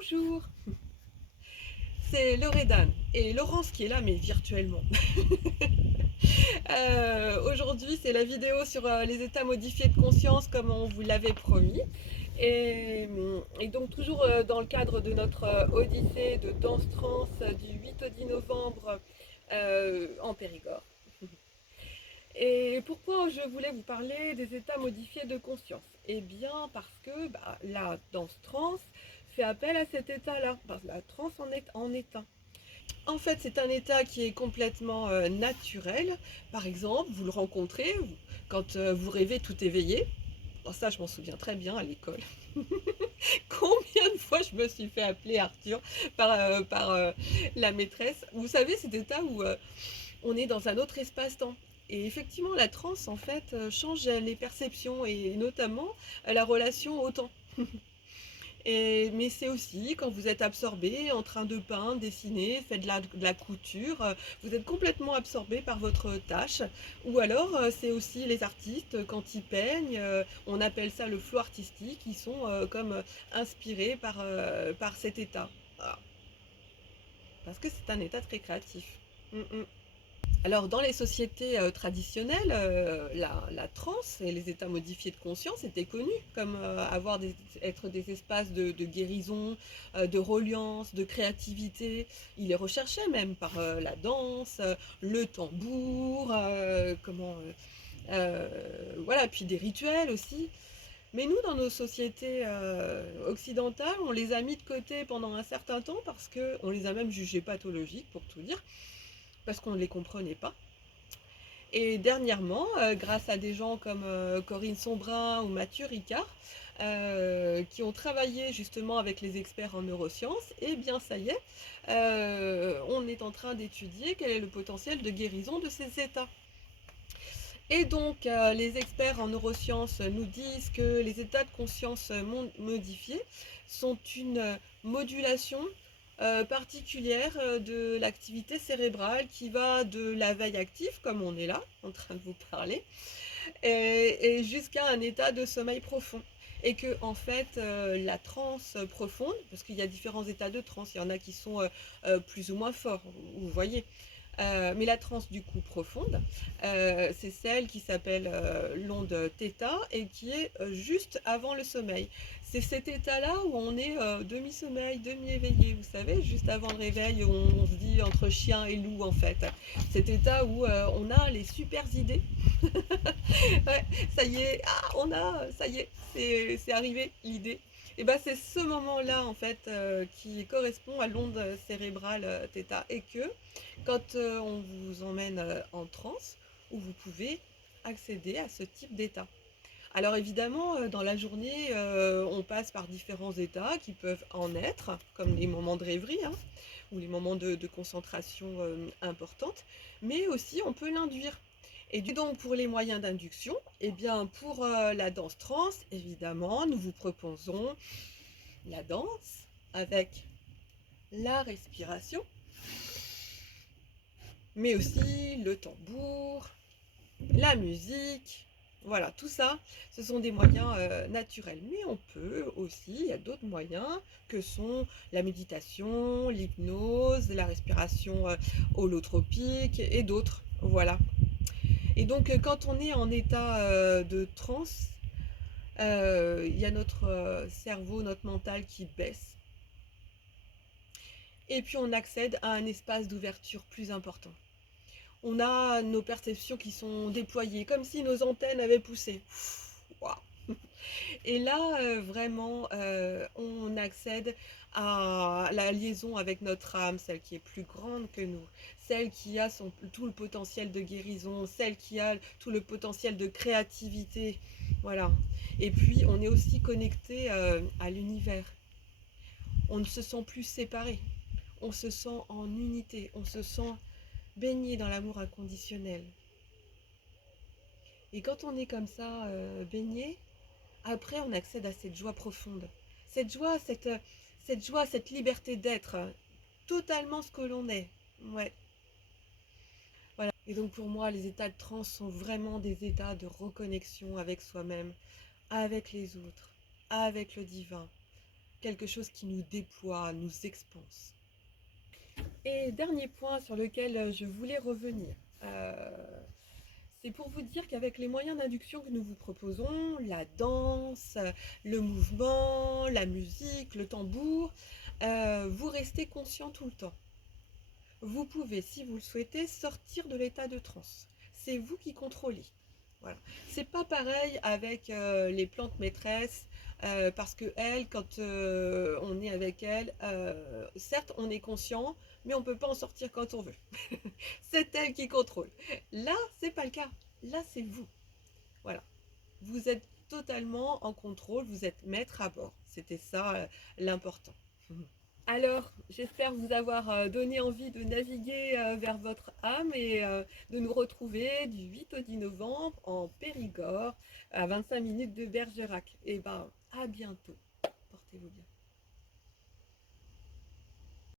Bonjour, c'est Loredane et Laurence qui est là mais virtuellement. Aujourd'hui c'est la vidéo sur les états modifiés de conscience comme on vous l'avait promis. Et donc toujours dans le cadre de notre odyssée de danse trance du 8 au 10 novembre en Périgord. Et pourquoi je voulais vous parler des états modifiés de conscience? Eh bien parce que la danse trance fait appel à cet état-là, parce que la trance en est un. En fait, c'est un état qui est complètement naturel. Par exemple, vous le rencontrez quand vous rêvez tout éveillé. Alors ça, je m'en souviens très bien à l'école. Combien de fois je me suis fait appeler Arthur par la maîtresse. Vous savez, cet état où on est dans un autre espace-temps. Et effectivement, la transe, en fait, change les perceptions et notamment la relation au temps. Mais c'est aussi quand vous êtes absorbé, en train de peindre, dessiner, faites de la couture, vous êtes complètement absorbé par votre tâche. Ou alors c'est aussi les artistes quand ils peignent, on appelle ça le flow artistique, ils sont comme inspirés par cet état. Voilà. Parce que c'est un état très créatif. Mm, mm. Alors, dans les sociétés traditionnelles, la transe et les états modifiés de conscience étaient connus comme être des espaces de guérison, de reliance, de créativité. Ils les recherchaient même par la danse, le tambour, voilà, puis des rituels aussi. Mais nous, dans nos sociétés occidentales, on les a mis de côté pendant un certain temps parce qu'on les a même jugés pathologiques, pour tout dire, parce qu'on ne les comprenait pas. Et dernièrement, grâce à des gens comme Corinne Sombrin ou Mathieu Ricard, qui ont travaillé justement avec les experts en neurosciences, et bien ça y est, on est en train d'étudier quel est le potentiel de guérison de ces états. Et donc, les experts en neurosciences nous disent que les états de conscience modifiés sont une modulation particulière de l'activité cérébrale qui va de la veille active, comme on est là, en train de vous parler, et jusqu'à un état de sommeil profond. Et que, en fait, la transe profonde, parce qu'il y a différents états de transe, il y en a qui sont plus ou moins forts, vous voyez. Mais la transe du coup profonde, c'est celle qui s'appelle l'onde θ et qui est juste avant le sommeil. C'est cet état-là où on est demi-sommeil, demi-éveillé, vous savez, juste avant le réveil, où on se dit entre chien et loup en fait. Cet état où on a les super idées. Ouais, ça y est, ça y est, c'est arrivé l'idée. Et ben c'est ce moment-là en fait qui correspond à l'onde cérébrale θ et que quand on vous emmène en transe, où vous pouvez accéder à ce type d'état. Alors évidemment, dans la journée, on passe par différents états qui peuvent en être, comme les moments de rêverie, hein, ou les moments de concentration importante, mais aussi on peut l'induire. Et donc pour les moyens d'induction, eh bien pour la danse trance, évidemment, nous vous proposons la danse avec la respiration, mais aussi le tambour, la musique. Voilà, tout ça, ce sont des moyens naturels. Mais on peut aussi, il y a d'autres moyens que sont la méditation, l'hypnose, la respiration holotropique et d'autres. Voilà. Et donc, quand on est en état de transe, il y a notre cerveau, notre mental qui baisse. Et puis, on accède à un espace d'ouverture plus important. On a nos perceptions qui sont déployées, comme si nos antennes avaient poussé. Wow. Et là, vraiment, on accède à la liaison avec notre âme, celle qui est plus grande que nous, celle qui a tout le potentiel de guérison, celle qui a tout le potentiel de créativité. Voilà. Et puis, on est aussi connecté à l'univers. On ne se sent plus séparé. On se sent en unité. On se sent baigné dans l'amour inconditionnel. Et quand on est comme ça, baigné, après, on accède à cette joie profonde. Cette joie, cette liberté d'être totalement ce que l'on est. Ouais. Voilà. Et donc pour moi, les états de transe sont vraiment des états de reconnexion avec soi-même, avec les autres, avec le divin. quelque chose qui nous déploie, nous expanse. Et dernier point sur lequel je voulais revenir, c'est pour vous dire qu'avec les moyens d'induction que nous vous proposons, la danse, le mouvement, la musique, le tambour, vous restez conscient tout le temps. Vous pouvez, si vous le souhaitez, sortir de l'état de transe. C'est vous qui contrôlez. Voilà. C'est pas pareil avec les plantes maîtresses, parce que elles, quand on est avec elles, certes on est conscient, mais on peut pas en sortir quand on veut. C'est elles qui contrôlent. Là, c'est pas le cas. Là, c'est vous. Voilà. Vous êtes totalement en contrôle, vous êtes maître à bord. C'était ça l'important. Alors, j'espère vous avoir donné envie de naviguer vers votre âme et de nous retrouver du 8 au 10 novembre en Périgord, à 25 minutes de Bergerac. Et ben, à bientôt. Portez-vous bien.